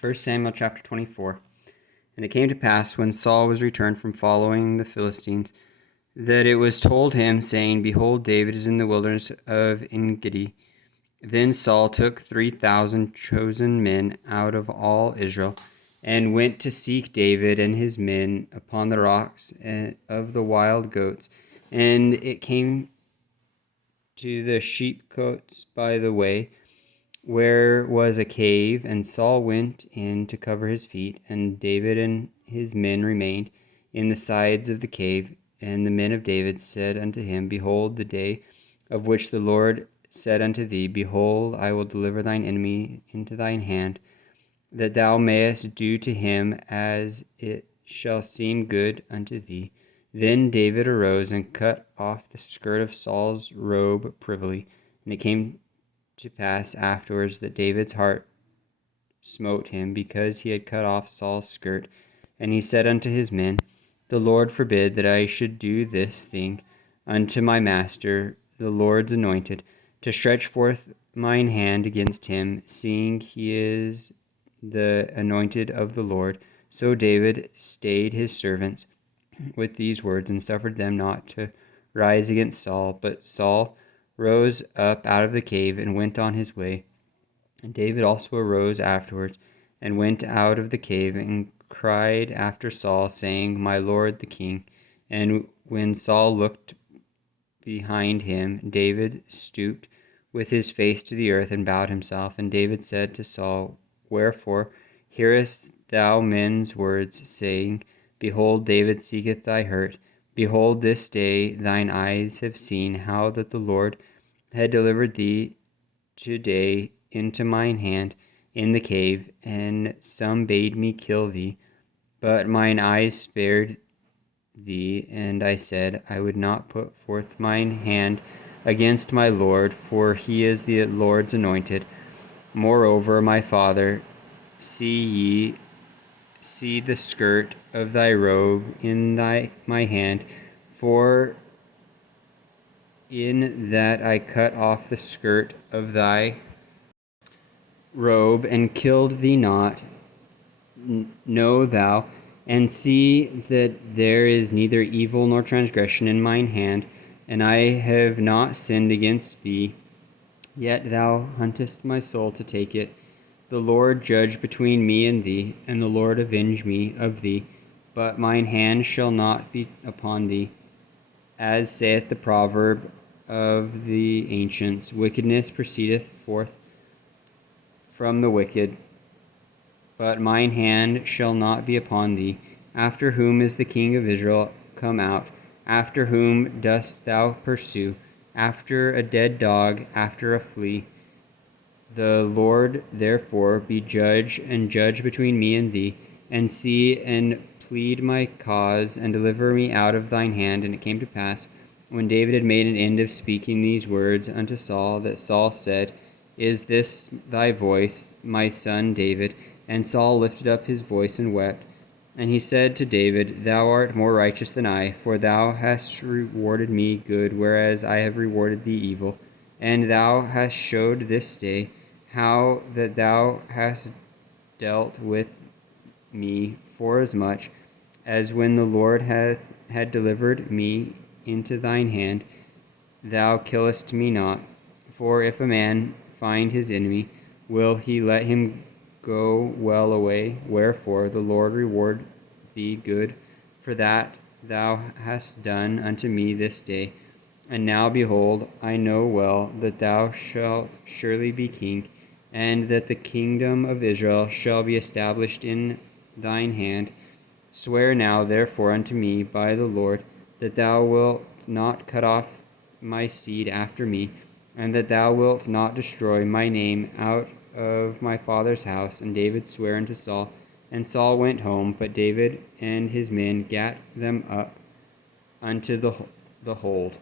1 Samuel chapter 24. And it came to pass, when Saul was returned from following the Philistines, that it was told him, saying, Behold, David is in the wilderness of Engedi. Then Saul took 3,000 chosen men out of all Israel, and went to seek David and his men upon the rocks of the wild goats. And it came to the sheepcotes by the way, where was a cave, and Saul went in to cover his feet, and David and his men remained in the sides of the cave. And the men of David said unto him, Behold, the day of which the Lord said unto thee, Behold, I will deliver thine enemy into thine hand, that thou mayest do to him as it shall seem good unto thee. Then David arose and cut off the skirt of Saul's robe privily. And it came to pass afterwards that David's heart smote him, because he had cut off Saul's skirt. And he said unto his men, The Lord forbid that I should do this thing unto my master, the Lord's anointed, to stretch forth mine hand against him, seeing he is the anointed of the Lord. So David stayed his servants with these words, and suffered them not to rise against Saul. But Saul rose up out of the cave and went on his way. And David also arose afterwards and went out of the cave and cried after Saul, saying, My lord the king. And when Saul looked behind him, David stooped with his face to the earth and bowed himself. And David said to Saul, Wherefore hearest thou men's words, saying, Behold, David seeketh thy hurt? Behold, this day thine eyes have seen how that the Lord had delivered thee today into mine hand in the cave, and some bade me kill thee, but mine eyes spared thee, and I said, I would not put forth mine hand against my Lord, for he is the Lord's anointed. Moreover, my father, see the skirt of thy robe in my hand, for in that I cut off the skirt of thy robe and killed thee not. Know thou, and see that there is neither evil nor transgression in mine hand, and I have not sinned against thee. Yet thou huntest my soul to take it. The Lord judge between me and thee, and the Lord avenge me of thee. But mine hand shall not be upon thee. As saith the proverb of the ancients, Wickedness proceedeth forth from the wicked, but mine hand shall not be upon thee. After whom is the king of Israel come out? After whom dost thou pursue? After a dead dog, after a flea. The Lord therefore be judge, and judge between me and thee, and see and plead my cause, and deliver me out of thine hand. And it came to pass, when David had made an end of speaking these words unto Saul, that Saul said, Is this thy voice, my son David? And Saul lifted up his voice and wept. And he said to David, Thou art more righteous than I, for thou hast rewarded me good, whereas I have rewarded thee evil. And thou hast showed this day how that thou hast dealt with me, forasmuch as when the Lord had delivered me into thine hand, thou killest me not. For if a man find his enemy, will he let him go well away? Wherefore the Lord reward thee good for that thou hast done unto me this day. And now behold, I know well that thou shalt surely be king, and that the kingdom of Israel shall be established in thine hand. Swear now therefore unto me by the Lord, that thou wilt not cut off my seed after me, and that thou wilt not destroy my name out of my father's house. And David sware unto Saul, and Saul went home, but David and his men gat them up unto the hold.